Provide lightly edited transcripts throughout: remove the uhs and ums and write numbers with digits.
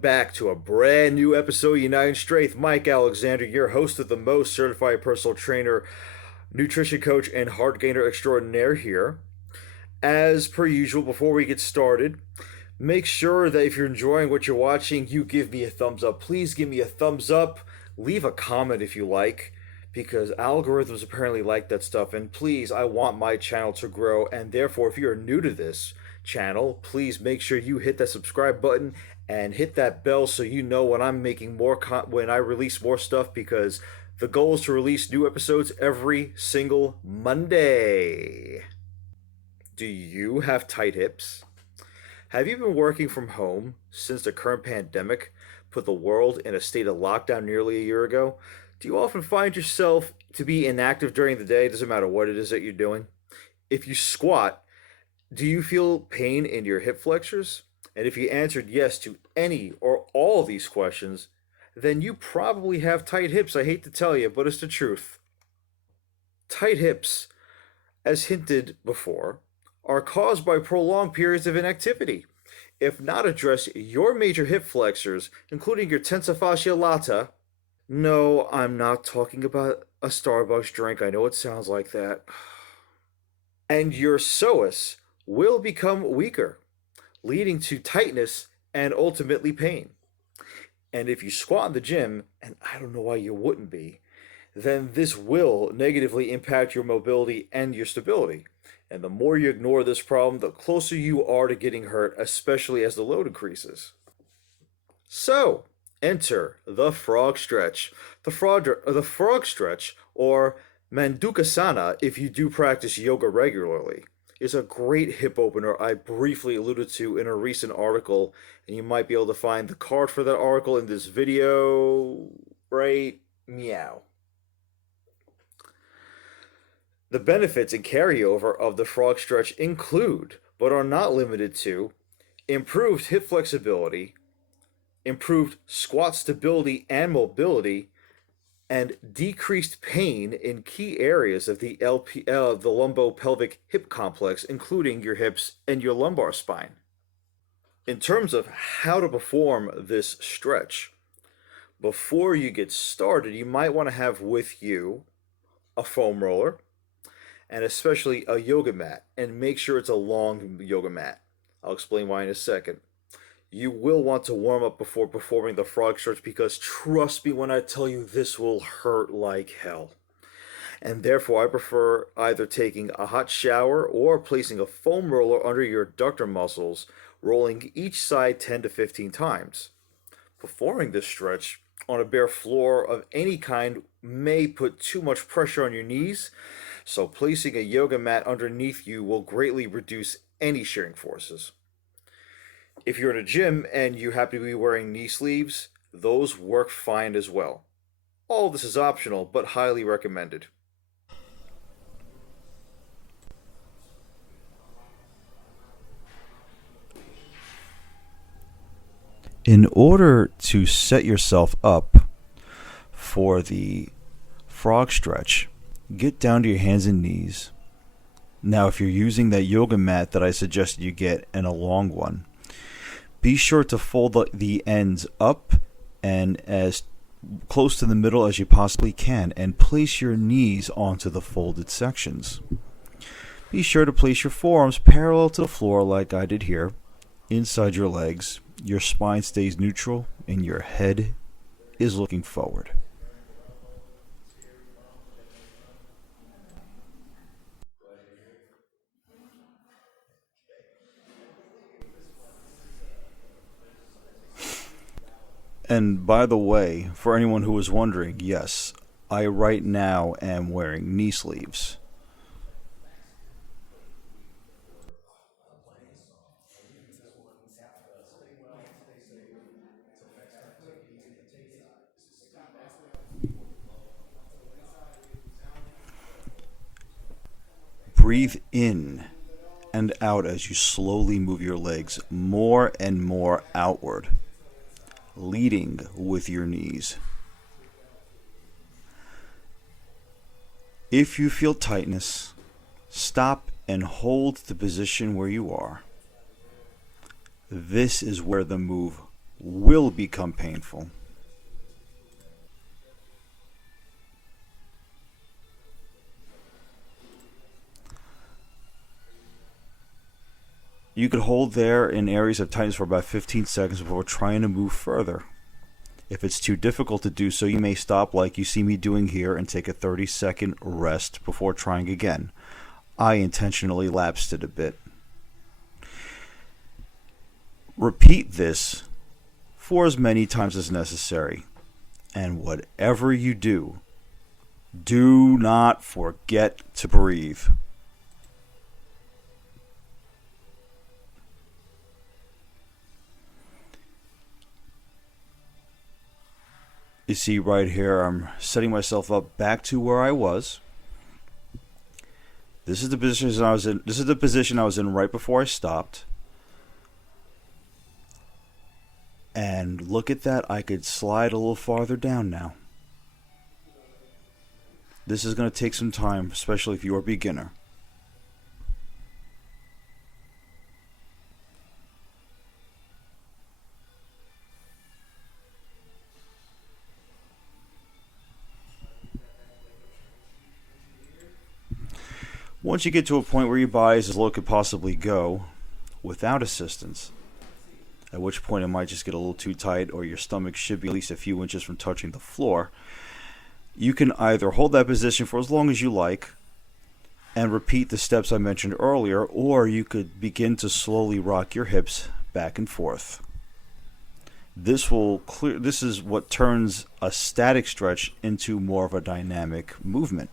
back to a brand new episode of United Strength. Mike Alexander, your host of the most certified personal trainer, nutrition coach, and heart gainer extraordinaire here. As per usual, before we get started, make sure that if you're enjoying what you're watching, you give me a thumbs up. Please give me a thumbs up. Leave a comment if you like, because algorithms apparently like that stuff. And please, I want my channel to grow. And therefore, if you're new to this channel, please make sure you hit that subscribe button and hit that bell so you know when I'm making more when I release more stuff, because the goal is to release new episodes every single Monday. Do you have tight hips? Have you been working from home since the current pandemic put the world in a state of lockdown nearly a year ago? Do you often find yourself to be inactive during the day? Doesn't matter what it is that you're doing. If you squat, do you feel pain in your hip flexors? And if you answered yes to any or all these questions, then you probably have tight hips. I hate to tell you, but it's the truth. Tight hips, as hinted before, are caused by prolonged periods of inactivity. If not addressed, your major hip flexors, including your tensor fascia lata, no, I'm not talking about a Starbucks drink, I know it sounds like that, and your psoas will become weaker, leading to tightness and ultimately pain. And if you squat in the gym, and I don't know why you wouldn't be, then this will negatively impact your mobility and your stability. And the more you ignore this problem, the closer you are to getting hurt, especially as the load increases. So, enter the frog stretch. The frog stretch, or Mandukasana if you do practice yoga regularly, is a great hip opener I briefly alluded to in a recent article, and you might be able to find the card for that article in this video, right? Meow. The benefits and carryover of the frog stretch include, but are not limited to, improved hip flexibility, improved squat stability and mobility, and decreased pain in key areas of the the lumbopelvic hip complex, including your hips and your lumbar spine. In terms of how to perform this stretch, before you get started, you might want to have with you a foam roller, and especially a yoga mat, and make sure it's a long yoga mat. I'll explain why in a second. You will want to warm up before performing the frog stretch, because trust me when I tell you, this will hurt like hell. And therefore I prefer either taking a hot shower or placing a foam roller under your adductor muscles, rolling each side 10 to 15 times. Performing this stretch on a bare floor of any kind may put too much pressure on your knees, so placing a yoga mat underneath you will greatly reduce any shearing forces. If you're in a gym and you happen to be wearing knee sleeves, those work fine as well. All this is optional, but highly recommended. In order to set yourself up for the frog stretch, get down to your hands and knees. Now, if you're using that yoga mat that I suggested you get, and a long one, be sure to fold the ends up and as close to the middle as you possibly can, and place your knees onto the folded sections. Be sure to place your forearms parallel to the floor like I did here, inside your legs. Your spine stays neutral and your head is looking forward. And by the way, for anyone who was wondering, yes, I right now am wearing knee sleeves. Breathe in and out as you slowly move your legs more and more outward, leading with your knees. If you feel tightness, stop and hold the position where you are. This is where the move will become painful. You could hold there in areas of tightness for about 15 seconds before trying to move further. If it's too difficult to do so, you may stop like you see me doing here and take a 30-second rest before trying again. I intentionally lapsed it a bit. Repeat this for as many times as necessary. And whatever you do, do not forget to breathe. You see right here, I'm setting myself up back to where I was. This is the position I was in. This is the position I was in right before I stopped. And look at that, I could slide a little farther down now. This is going to take some time, especially if you're a beginner. Once you get to a point where your body is as low as it could possibly go without assistance, at which point it might just get a little too tight or your stomach should be at least a few inches from touching the floor, you can either hold that position for as long as you like and repeat the steps I mentioned earlier, or you could begin to slowly rock your hips back and forth. This is what turns a static stretch into more of a dynamic movement.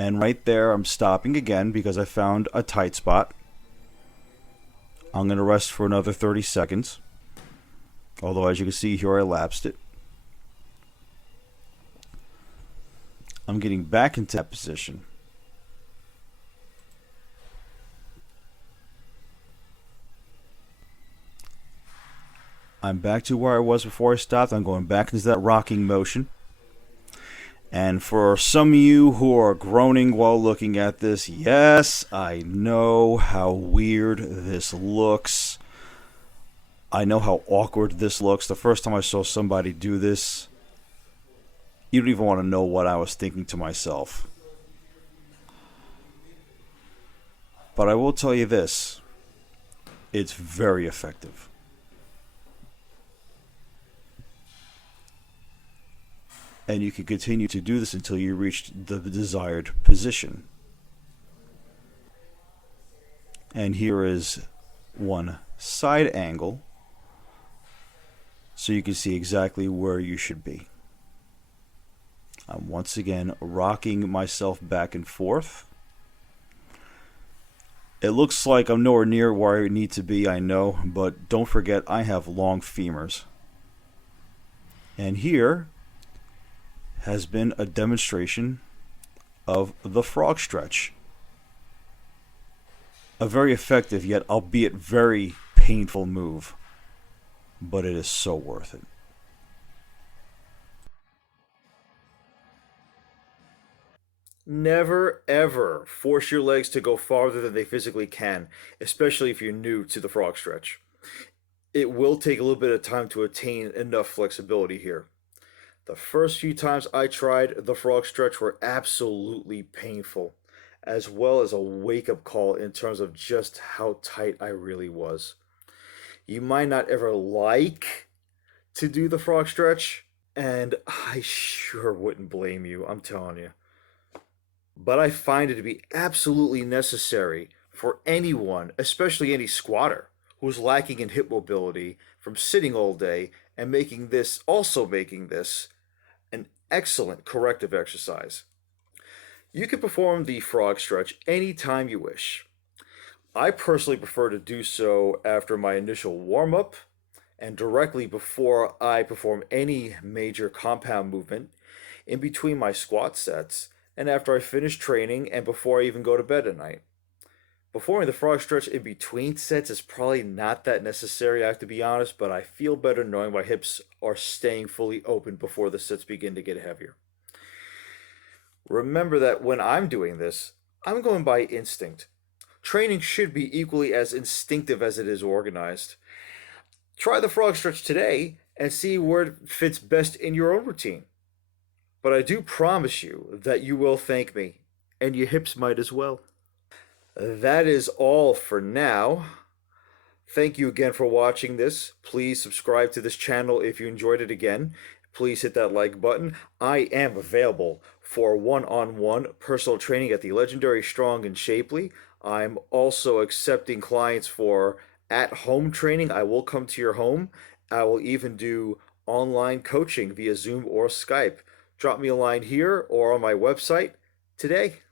And right there, I'm stopping again because I found a tight spot. I'm going to rest for another 30 seconds. Although, as you can see here, I lapsed it. I'm getting back into that position. I'm back to where I was before I stopped. I'm going back into that rocking motion. And for some of you who are groaning while looking at this, yes, I know how weird this looks. I know how awkward this looks. The first time I saw somebody do this, you don't even want to know what I was thinking to myself. But I will tell you this, it's very effective. And you can continue to do this until you reach the desired position. And here is one side angle, so you can see exactly where you should be. I'm once again rocking myself back and forth. It looks like I'm nowhere near where I need to be, I know, but don't forget I have long femurs. And here has been a demonstration of the frog stretch. A very effective yet albeit very painful move, but it is so worth it. Never ever force your legs to go farther than they physically can, especially if you're new to the frog stretch. It will take a little bit of time to attain enough flexibility here. The first few times I tried the frog stretch were absolutely painful, as well as a wake up call in terms of just how tight I really was. You might not ever like to do the frog stretch, and I sure wouldn't blame you, I'm telling you. But I find it to be absolutely necessary for anyone, especially any squatter, who's lacking in hip mobility from sitting all day and making this an excellent corrective exercise. You can perform the frog stretch anytime you wish. I personally prefer to do so after my initial warm up and directly before I perform any major compound movement, in between my squat sets, and after I finish training and before I even go to bed at night. Performing the frog stretch in between sets is probably not that necessary, I have to be honest, but I feel better knowing my hips are staying fully open before the sets begin to get heavier. Remember that when I'm doing this, I'm going by instinct. Training should be equally as instinctive as it is organized. Try the frog stretch today and see where it fits best in your own routine. But I do promise you that you will thank me, and your hips might as well. That is all for now. Thank you again for watching this. Please subscribe to this channel if you enjoyed it again. Please hit that like button. I am available for one-on-one personal training at the Legendary Strong and Shapely. I'm also accepting clients for at-home training. I will come to your home. I will even do online coaching via Zoom or Skype. Drop me a line here or on my website today.